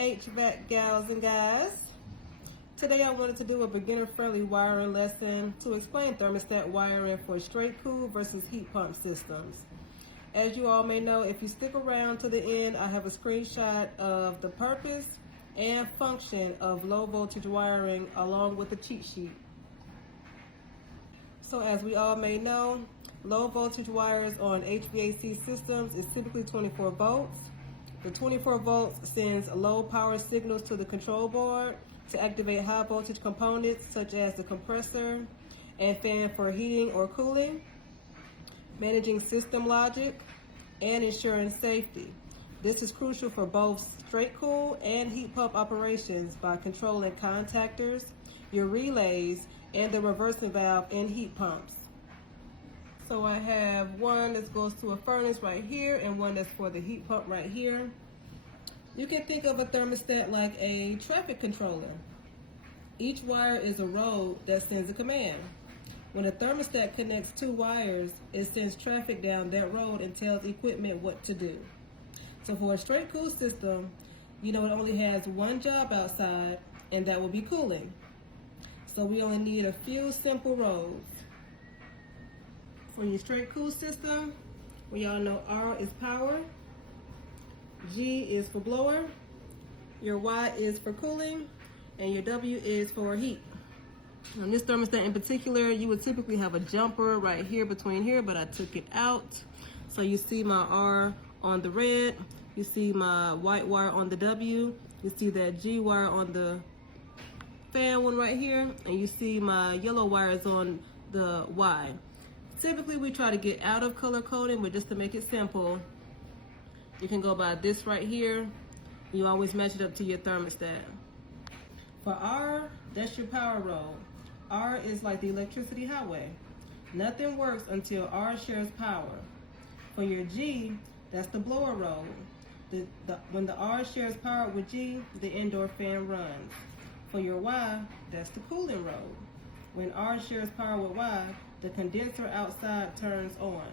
HVAC gals and guys. Today I wanted to do a beginner-friendly wiring lesson to explain thermostat wiring for straight cool versus heat pump systems. As you all may know, if you stick around to the end, I have a screenshot of the purpose and function of low voltage wiring along with a cheat sheet. So as we all may know, low voltage wires on HVAC systems is typically 24 volts. The 24 volts sends low power signals to the control board to activate high voltage components such as the compressor and fan for heating or cooling, managing system logic, and ensuring safety. This is crucial for both straight cool and heat pump operations by controlling contactors, your relays, and the reversing valve in heat pumps. So I have one that goes to a furnace right here and one that's for the heat pump right here. You can think of a thermostat like a traffic controller. Each wire is a road that sends a command. When a thermostat connects two wires, it sends traffic down that road and tells equipment what to do. So for a straight cool system, you know it only has one job outside, and that will be cooling. So we only need a few simple rows. For your straight cool system, we all know R is power, G is for blower, your Y is for cooling, and your W is for heat. On this thermostat in particular, you would typically have a jumper right here between here, but I took it out. So you see my R on the red, you see my white wire on the W, you see that G wire on the fan one right here, and you see my yellow wires on the Y. Typically we try to get out of color coding, but just to make it simple, you can go by this right here. You always match it up to your thermostat. For R, that's your power road. R is like the electricity highway. Nothing works until R shares power. For your G, that's the blower road. When the R shares power with G, the indoor fan runs. For your Y, that's the cooling road. When R shares power with Y, the condenser outside turns on.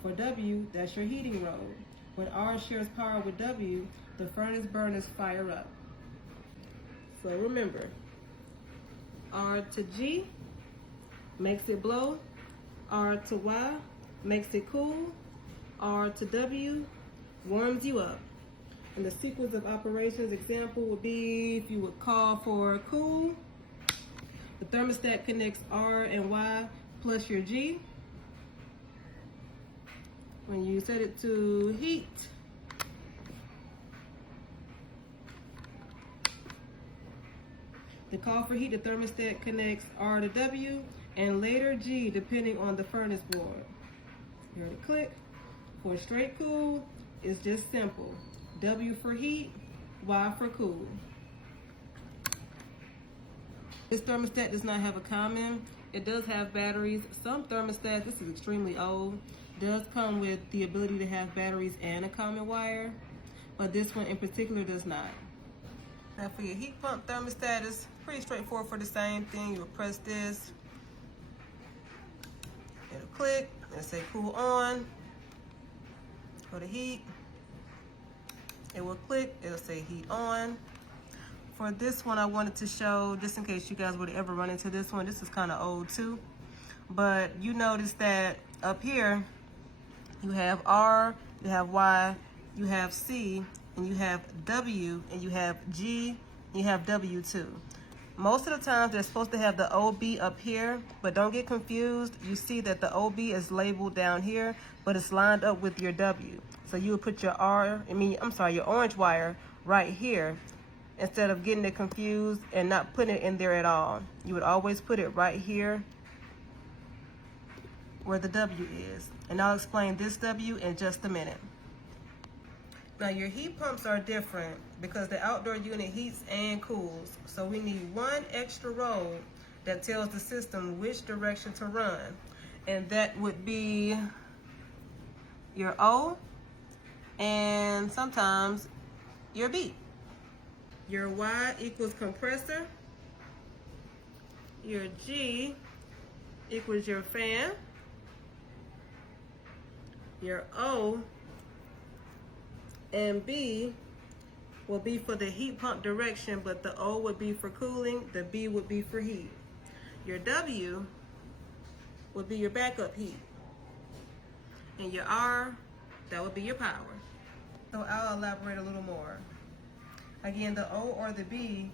For W, that's your heating road. When R shares power with W, the furnace burners fire up. So remember, R to G makes it blow, R to Y makes it cool, R to W warms you up. And the sequence of operations example would be if you would call for cool, the thermostat connects R and Y plus your G. When you set it to heat, the call for heat, the thermostat connects R to W and later G depending on the furnace board. Here to click. For straight cool, it's just simple. W for heat, Y for cool. This thermostat does not have a common. It does have batteries. Some thermostats, this is extremely old, does come with the ability to have batteries and a common wire, but this one in particular does not. Now for your heat pump thermostat, it's pretty straightforward for the same thing. You'll press this, it'll click, and say cool on. For the heat, it will click, it'll say heat on. For this one, I wanted to show, just in case you guys would ever run into this one, this is kind of old too, but you notice that up here, you have R, you have Y, you have C, and you have W, and you have G, and you have W too. Most of the times they're supposed to have the OB up here, but don't get confused. You see that the OB is labeled down here, but it's lined up with your W. So you would put your your orange wire right here instead of getting it confused and not putting it in there at all. You would always put it right here where the W is. And I'll explain this W in just a minute. Now your heat pumps are different because the outdoor unit heats and cools. So we need one extra road that tells the system which direction to run. And that would be your O and sometimes your B. Your Y equals compressor. Your G equals your fan. Your O and B will be for the heat pump direction, but the O would be for cooling, the B would be for heat. Your W would be your backup heat. And your R, that would be your power. So I'll elaborate a little more. Again, the O or the B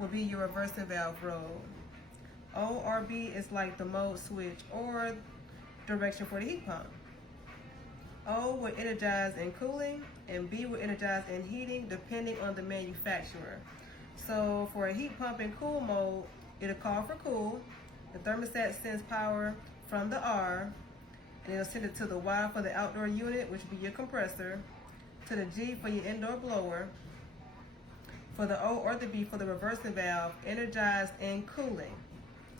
will be your reversing valve role. O or B is like the mode switch or direction for the heat pump. O will energize in cooling, and B will energize in heating depending on the manufacturer. So for a heat pump in cool mode, it'll call for cool. The thermostat sends power from the R, and it'll send it to the Y for the outdoor unit, which will be your compressor, to the G for your indoor blower, for the O or the B for the reversing valve, energized and cooling.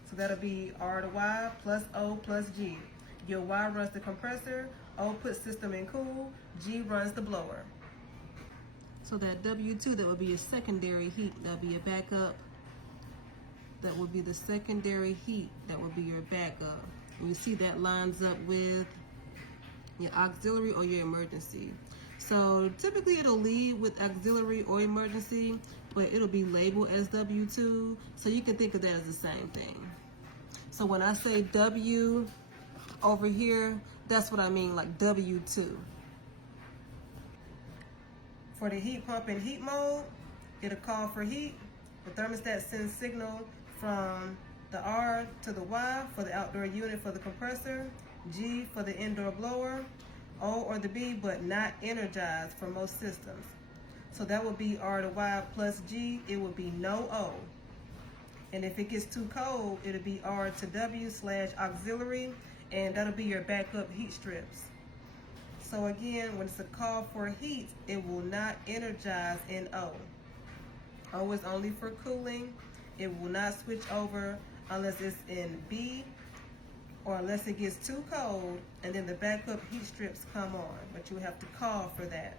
So that'll be R to Y plus O plus G. Your Y runs the compressor, O puts system in cool, G runs the blower. So that W2, that would be your secondary heat, that'll be your backup. That would be the secondary heat, that would be your backup. And you see that lines up with your auxiliary or your emergency. So typically it'll lead with auxiliary or emergency, but it'll be labeled as W2, so you can think of that as the same thing. So when I say W over here, that's what I mean, like W2. For the heat pump in heat mode, it'll call for heat. The thermostat sends signal from the R to the Y for the outdoor unit for the compressor, G for the indoor blower, O or the B, but not energized for most systems. So that would be R to Y plus G, it would be no O. And if it gets too cold, it'll be R to W / auxiliary, and that'll be your backup heat strips. So again, when it's a call for heat, it will not energize in O. O is only for cooling. It will not switch over unless it's in B, or unless it gets too cold, and then the backup heat strips come on, but you have to call for that.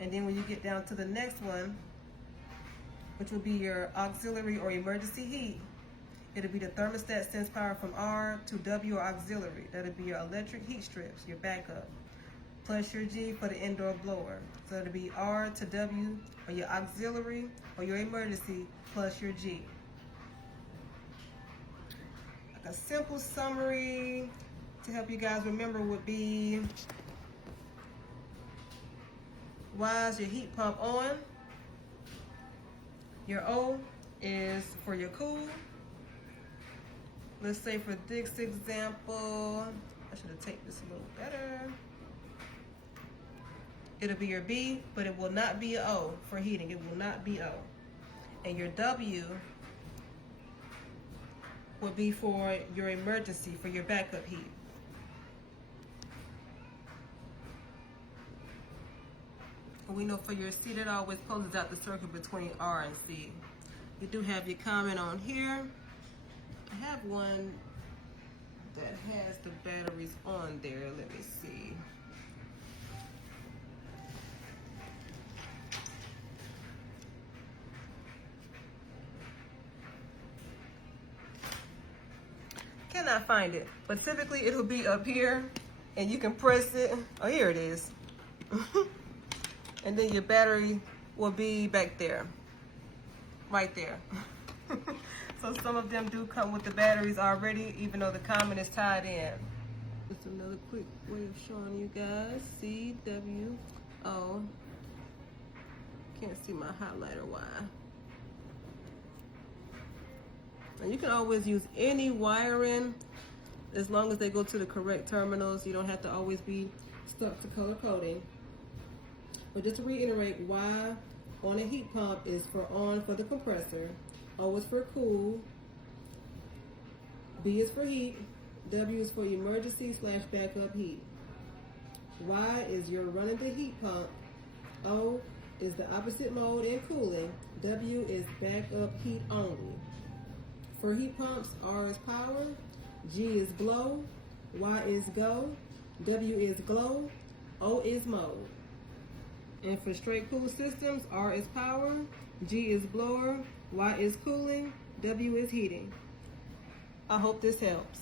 And then when you get down to the next one, which will be your auxiliary or emergency heat, it'll be the thermostat sends power from R to W or auxiliary. That'll be your electric heat strips, your backup, plus your G for the indoor blower. So it'll be R to W or your auxiliary or your emergency plus your G. Like a simple summary to help you guys remember would be, Y is your heat pump on. Your O is for your cool. Let's say for this example, I should have taken this a little better. It'll be your B, but it will not be an O for heating. It will not be O. And your W will be for your emergency, for your backup heat. We know for your C, that always closes out the circle between R and C. You do have your comment on here. I have one that has the batteries on there. Let me see. Cannot find it, but typically it'll be up here, and you can press it. Oh, here it is. And then your battery will be back there, right there. So some of them do come with the batteries already, even though the comment is tied in. Just another quick way of showing you guys. C, W, O. Can't see my highlighter, why? And you can always use any wiring as long as they go to the correct terminals. You don't have to always be stuck to color coding. But just to reiterate, Y on a heat pump is for on for the compressor, O is for cool, B is for heat, W is for emergency / backup heat. Y is your running the heat pump, O is the opposite mode in cooling, W is backup heat only. For heat pumps, R is power, G is blow, Y is go, W is glow, O is mode. And for straight cool systems, R is power, G is blower, Y is cooling, W is heating. I hope this helps.